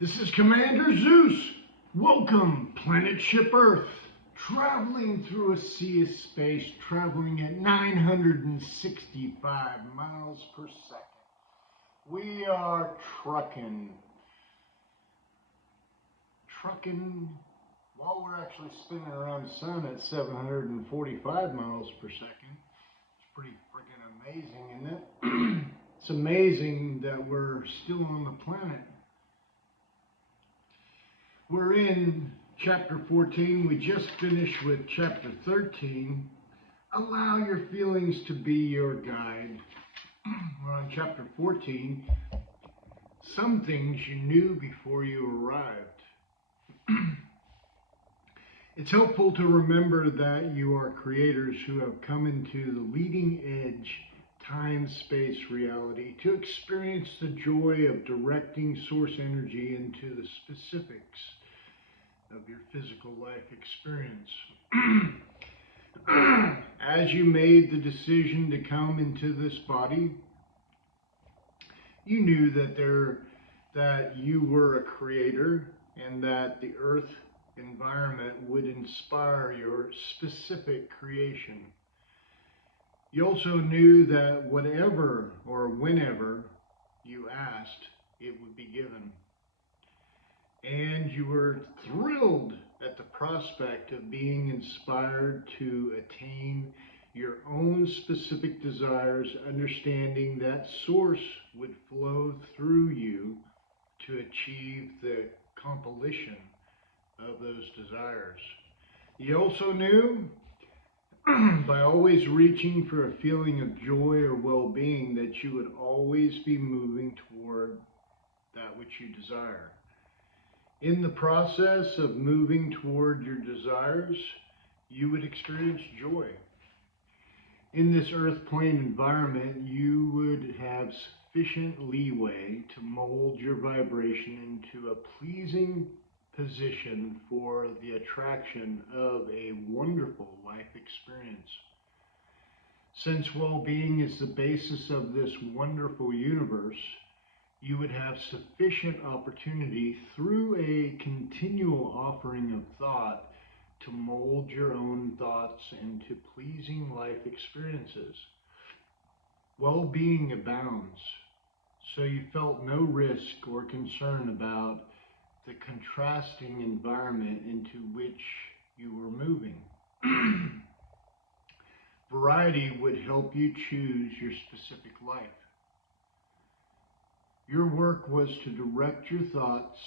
This is Commander Zeus. Welcome, planet ship Earth, traveling through a sea of space, traveling at 965 miles per second. We are trucking while we're actually spinning around the sun at 745 miles per second. It's pretty freaking amazing, isn't it? It's amazing that we're still on the planet. We're in chapter 14. We just finished with chapter 13. Allow your feelings to be your guide. We're on chapter 14. Some things you knew before you arrived. It's helpful to remember that you are creators who have come into the leading edge time-space reality to experience the joy of directing source energy into the specifics of your physical life experience. As you made the decision to come into this body, you knew that you were a creator and that the earth environment would inspire your specific creation. You also knew that whatever or whenever you asked, it would be given. And you were thrilled at the prospect of being inspired to attain your own specific desires, understanding that source would flow through you to achieve the completion of those desires. You also knew by always reaching for a feeling of joy or well-being that you would always be moving toward that which you desire. In the process of moving toward your desires, you would experience joy. In this earth plane environment, you would have sufficient leeway to mold your vibration into a pleasing position for the attraction of a wonderful life experience. Since well-being is the basis of this wonderful universe, you would have sufficient opportunity through a continual offering of thought to mold your own thoughts into pleasing life experiences. Well-being abounds, so you felt no risk or concern about the contrasting environment into which you were moving. Variety would help you choose your specific life. Your work was to direct your thoughts,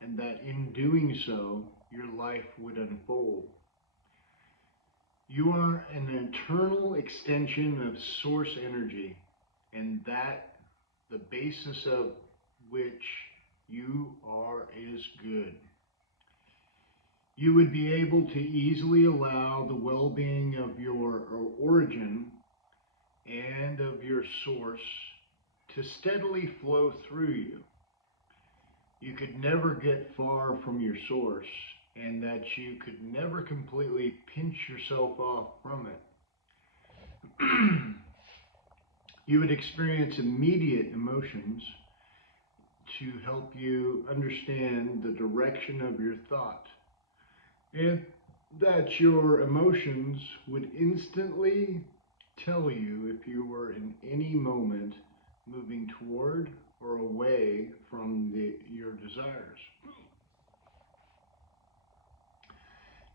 and that in doing so, your life would unfold. You are an eternal extension of source energy, and that the basis of which you are is good. You would be able to easily allow the well-being of your origin and of your source to steadily flow through you. You could never get far from your source, and that you could never completely pinch yourself off from it. You would experience immediate emotions to help you understand the direction of your thought, and that your emotions would instantly tell you if you were in any moment moving toward or away from your desires.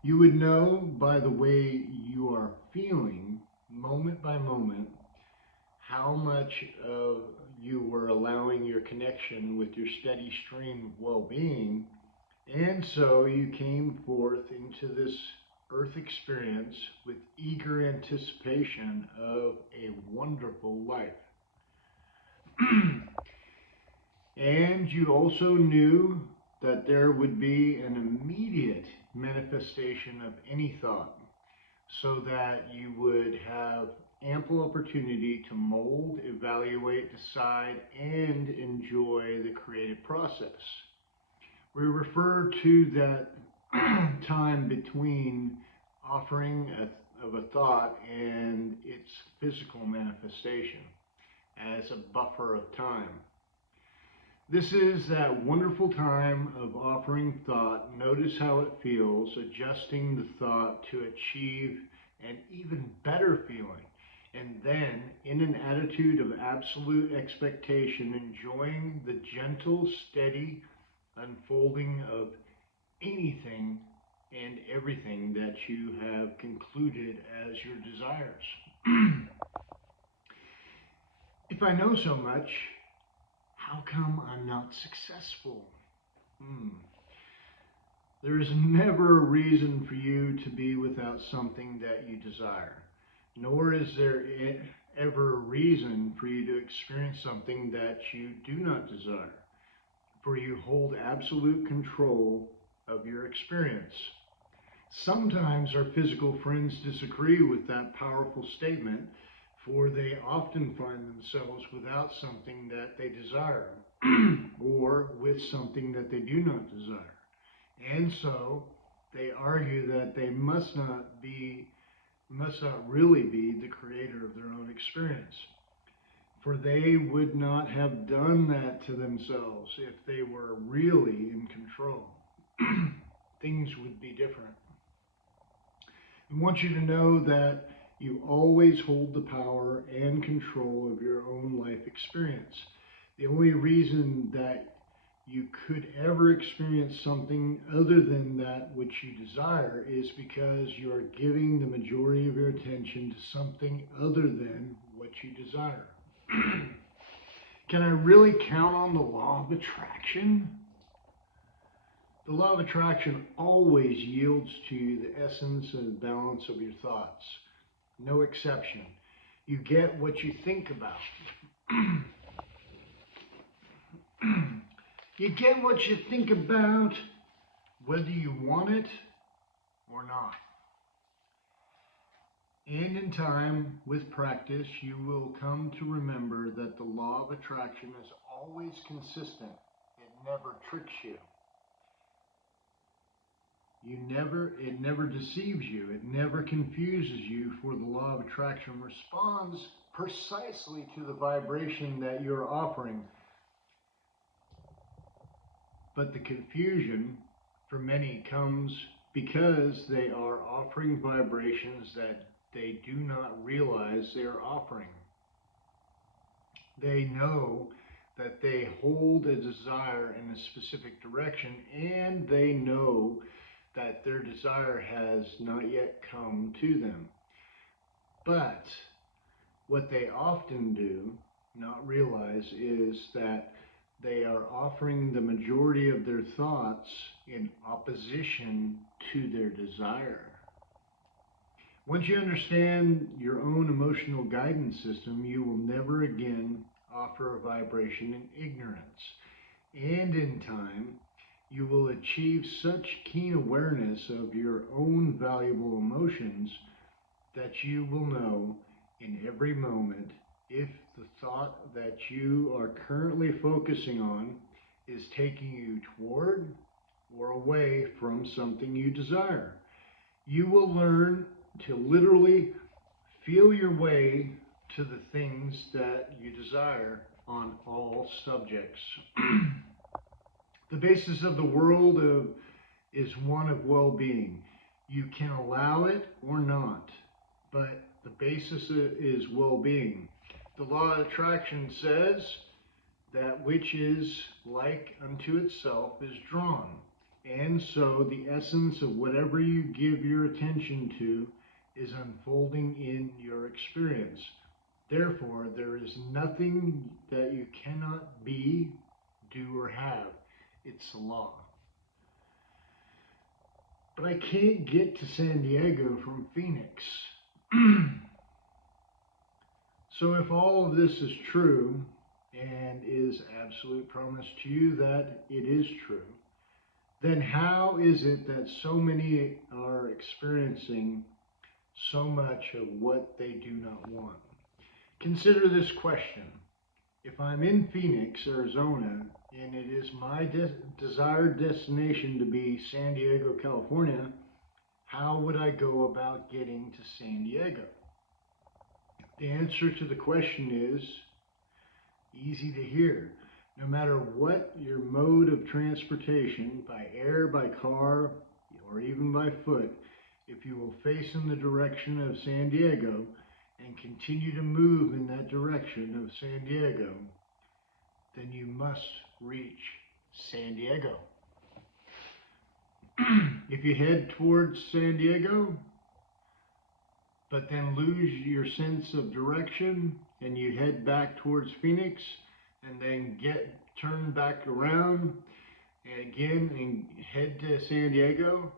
You would know by the way you are feeling, moment by moment, how much of you were allowing your connection with your steady stream of well-being, and so you came forth into this earth experience with eager anticipation of a wonderful life. And you also knew that there would be an immediate manifestation of any thought, so that you would have ample opportunity to mold, evaluate, decide, and enjoy the creative process. We refer to that time between offering of a thought and its physical manifestation as a buffer of time. This is that wonderful time of offering thought. Notice how it feels, adjusting the thought to achieve an even better feeling. And then, in an attitude of absolute expectation, enjoying the gentle, steady unfolding of anything and everything that you have concluded as your desires. If I know so much, how come I'm not successful? There is never a reason for you to be without something that you desire, nor is there ever a reason for you to experience something that you do not desire, for you hold absolute control of your experience. Sometimes our physical friends disagree with that powerful statement, for they often find themselves without something that they desire, or with something that they do not desire. And so they argue that they must not really be the creator of their own experience. For they would not have done that to themselves if they were really in control. Things would be different. I want you to know that you always hold the power and control of your own life experience. The only reason that you could ever experience something other than that which you desire is because you are giving the majority of your attention to something other than what you desire. Can I really count on the law of attraction? The law of attraction always yields to you the essence and balance of your thoughts. No exception. You get what you think about. You get what you think about, whether you want it or not. And in time, with practice, you will come to remember that the law of attraction is always consistent. It never tricks you. It never deceives you. It never confuses you, for the law of attraction responds precisely to the vibration that you're offering. But the confusion for many comes because they are offering vibrations that they do not realize they are offering. They know that they hold a desire in a specific direction, and they know that their desire has not yet come to them. But what they often do not realize is that they are offering the majority of their thoughts in opposition to their desire. Once you understand your own emotional guidance system, you will never again offer a vibration in ignorance. And in time, you will achieve such keen awareness of your own valuable emotions that you will know in every moment if the thought that you are currently focusing on is taking you toward or away from something you desire. You will learn to literally feel your way to the things that you desire on all subjects. The basis of the world is one of well-being. You can allow it or not, but the basis is well-being. The law of attraction says that which is like unto itself is drawn. And so the essence of whatever you give your attention to is unfolding in your experience. Therefore, there is nothing that you cannot be, do, or have. It's the law. But I can't get to San Diego from Phoenix. So if all of this is true, and is absolute promise to you that it is true, then how is it that so many are experiencing so much of what they do not want? Consider this question. If I'm in Phoenix, Arizona, and it is my desired destination to be San Diego, California, how would I go about getting to San Diego? The answer to the question is easy to hear. No matter what your mode of transportation, by air, by car, or even by foot, if you will face in the direction of San Diego and continue to move in that direction of San Diego, then you must reach San Diego. If you head towards San Diego, but then lose your sense of direction and you head back towards Phoenix and then turn back around and again and head to San Diego,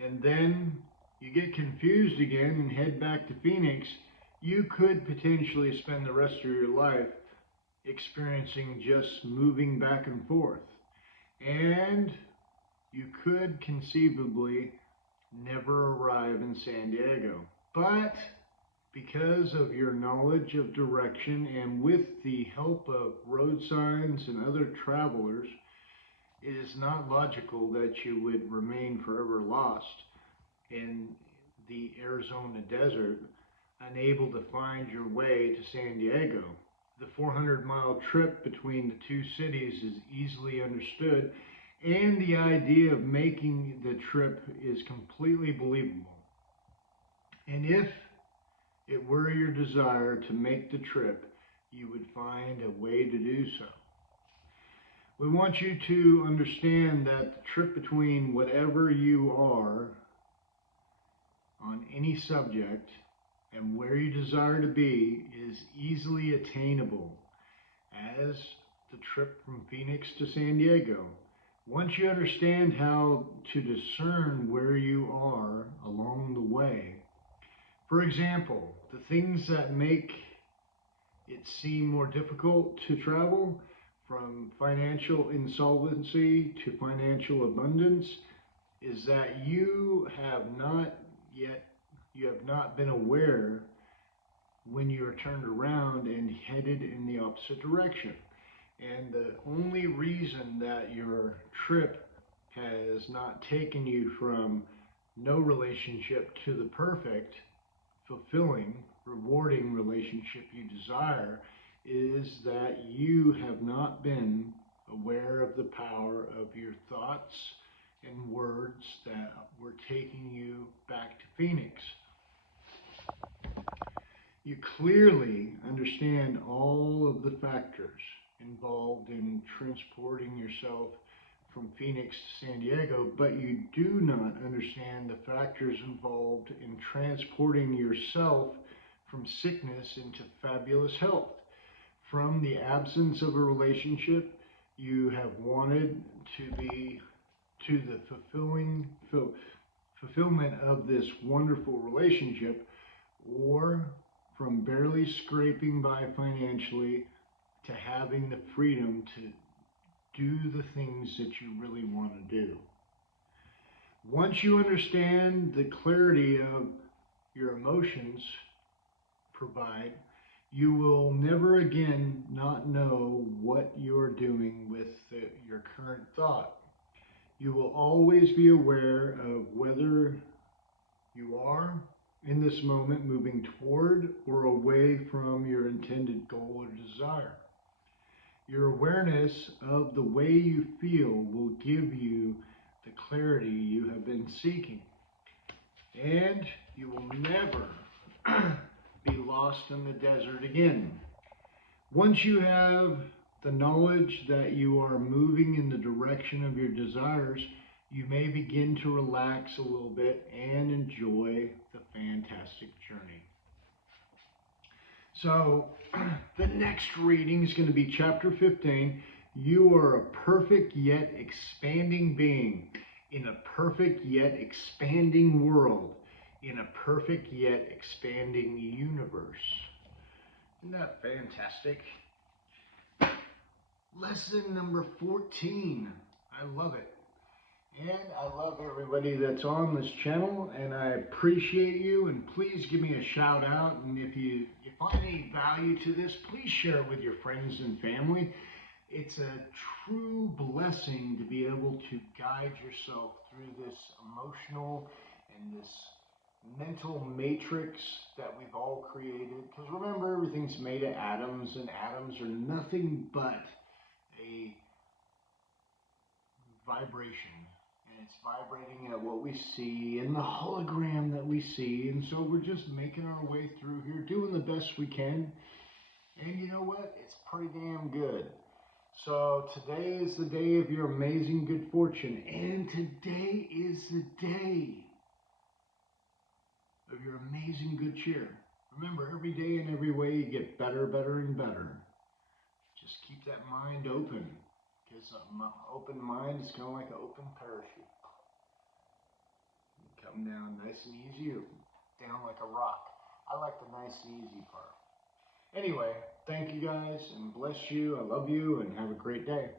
and then you get confused again and head back to Phoenix, you could potentially spend the rest of your life experiencing just moving back and forth. And you could conceivably never arrive in San Diego. But because of your knowledge of direction and with the help of road signs and other travelers, it is not logical that you would remain forever lost in the Arizona desert, unable to find your way to San Diego. The 400-mile trip between the two cities is easily understood, and the idea of making the trip is completely believable. And if it were your desire to make the trip, you would find a way to do so. We want you to understand that the trip between whatever you are on any subject and where you desire to be is easily attainable, as the trip from Phoenix to San Diego. Once you understand how to discern where you are along the way, for example, the things that make it seem more difficult to travel, from financial insolvency to financial abundance, is that you have not been aware when you are turned around and headed in the opposite direction. And the only reason that your trip has not taken you from no relationship to the perfect, fulfilling, rewarding relationship you desire is that you have not been aware of the power of your thoughts and words that were taking you back to Phoenix. You clearly understand all of the factors involved in transporting yourself from Phoenix to San Diego, but you do not understand the factors involved in transporting yourself from sickness into fabulous health. From the absence of a relationship you have wanted to be to the fulfillment of this wonderful relationship, or from barely scraping by financially to having the freedom to do the things that you really want to do. Once you understand the clarity of your emotions provide, you will never again not know what you're doing with your current thought. You will always be aware of whether you are in this moment moving toward or away from your intended goal or desire. Your awareness of the way you feel will give you the clarity you have been seeking. And you will never be lost in the desert again. Once you have the knowledge that you are moving in the direction of your desires, you may begin to relax a little bit and enjoy the fantastic journey. So, the next reading is going to be chapter 15. You are a perfect yet expanding being in a perfect yet expanding world, in a perfect yet expanding universe. Isn't that fantastic? Lesson number 14. I love it. And I love everybody that's on this channel, and I appreciate you, and please give me a shout out. And if you find any value to this, please share it with your friends and family. It's a true blessing to be able to guide yourself through this emotional and this mental matrix that we've all created. Because remember, everything's made of atoms, and atoms are nothing but a vibration, and it's vibrating at what we see in the hologram that we see. And so we're just making our way through here, doing the best we can. And you know what? It's pretty damn good. So today is the day of your amazing good fortune, and today is the day of your amazing good cheer. Remember, every day and every way you get better, better, and better. Just keep that mind open, because an open mind is kind of like an open parachute. You come down nice and easy, or down like a rock. I like the nice and easy part. Anyway, thank you guys, and bless you. I love you, and have a great day.